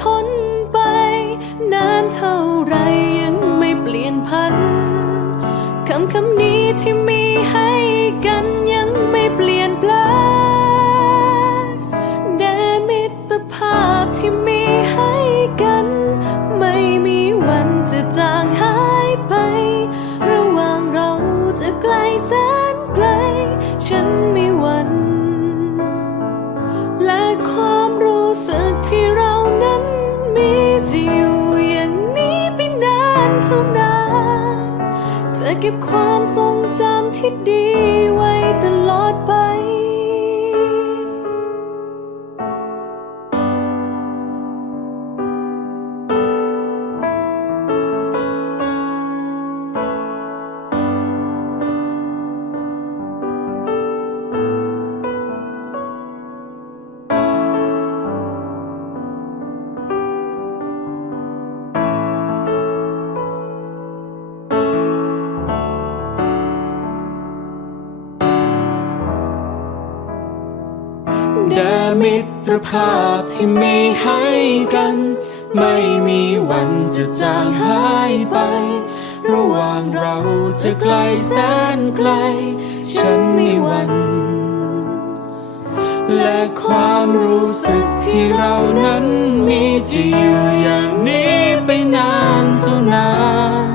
พ้นไป นานเท่าไรยังไม่เปลี่ยนพันคำคำนี้ที่มีให้กันยังไม่เปลี่ยนแปลงแด่มิตรภาพที่มีให้กัน เก็บความทรงจำที่ดีไว้ตลอด แด่มิตรภาพที่มีให้กัน ไม่มีวันจะจางหายไป ระหว่างเราจะไกลแสนไกล ฉันม่หวัน และความรู้สึกที่เรานั้นมีจะอยู่อย่างนี้ไปนานเท่านาน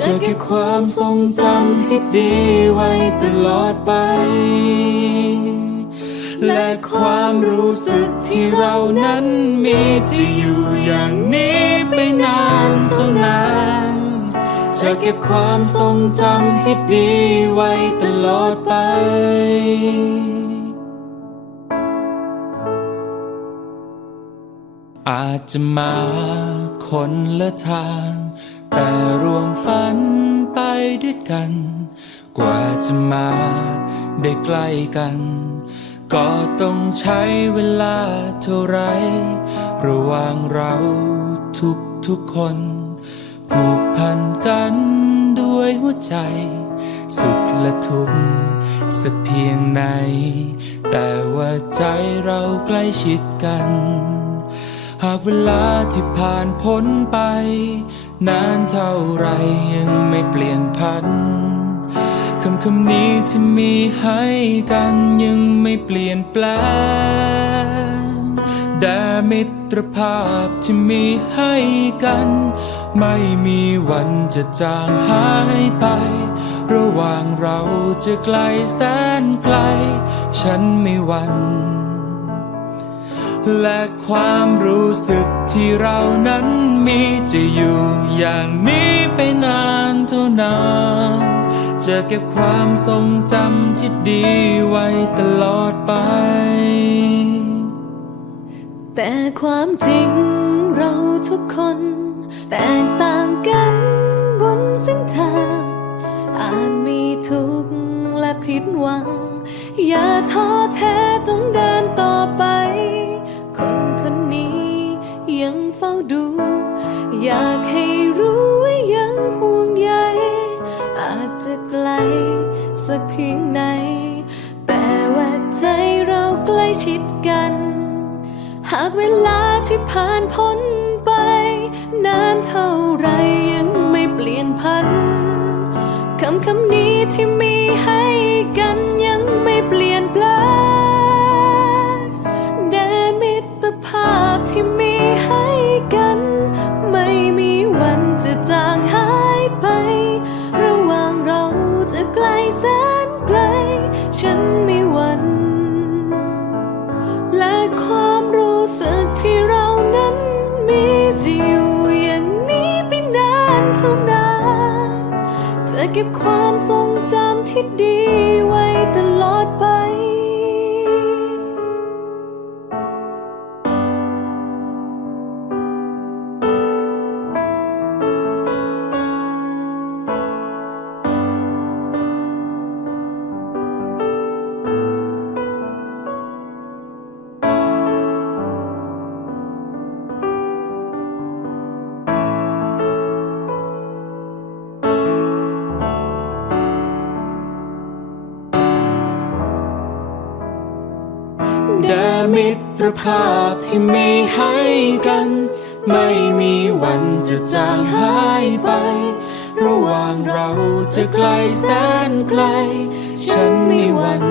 จะเก็บความทรงจำที่ดีไว้ตลอดไป และความรู้สึกที่เรานั้นมีจะอยู่อย่างนี้ไปนานเท่านานจะเก็บความทรงจำที่ดีไว้ตลอดไปอาจจะมาคนละทาง แต่รวมฝันไปด้วยกัน กว่าจะมาได้ใกล้กัน ก็ต้องใช้เวลาเท่าไร ระหว่างเราทุกทุกคน ผูกพันกันด้วยหัวใจ สุขและทุกข์สักเพียงไหน แต่ว่าใจเราใกล้ชิดกัน หากเวลาที่ผ่านพ้นไป นานเท่าไรยังไม่เปลี่ยนพันำคำนี้ที่มีให้กันยังไม่เปลี่ยนแปลงแต่มิตรภาพที่มีให้กัน ไม่มีวันจะจางหายไป ระหว่างเราจะไกลแสนไกล ฉันไม่หวันและความรู้สึกที่เรานั้นมีจะอยู่อย่างนี้ไปนานเท่านาน จะเก็บความทรงจำที่ดีไว้ตลอดไป แต่ความจริง สักเพียงไหน แต่ว่าใจเราใกล้ชิดกัน หากเวลาที่ผ่านพ้นไป นานเท่าไรยังไม่เปลี่ยนพันคำคำนี้ที่มีให้กันยังไม่เปลี่ยนแปลงแด่มิตรภาพที่มีให้กัน เก็บความทรงจำที่ดีไว้ตลอด ตรภาพที่มีให้กัน ไม่มีวันจะจางหายไป ระหว่างเราจะไกลแสนไกล ฉันไม่หวัน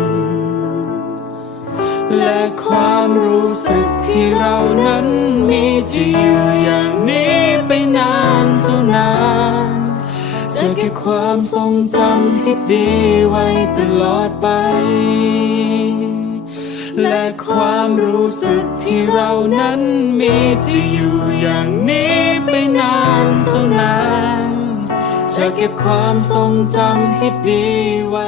และความรู้สึกที่เรานั้นมีจะอยู่อย่างนี้ไปนานเท่านานจะเก็บความทรงจำที่ดีไว้ตลอดไป ความรู้สึกที่เรานั้นมีจะอยู่อย่างนี้ไปนานเท่านานจะเก็บความทรงจำที่ดีไว้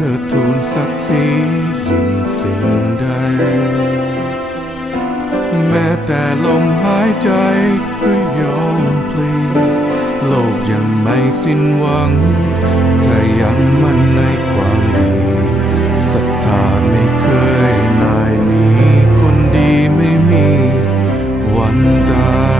ธอทูลศักดิ์ศรียิ่งสิ่งใด แม้แต่ลมหายใจก็ยอมพลีโลกยังไม่สิ้นหวังถ้ายังมั่นในความดีศรัทธาไม่เคยนายนีคนดีไม่มีวันตาย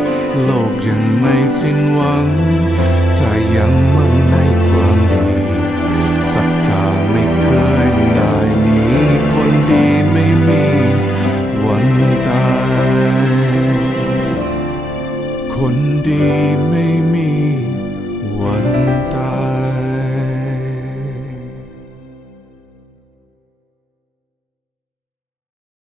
โลกยังไม่สิ้นหวัง ถ้ายังมั่น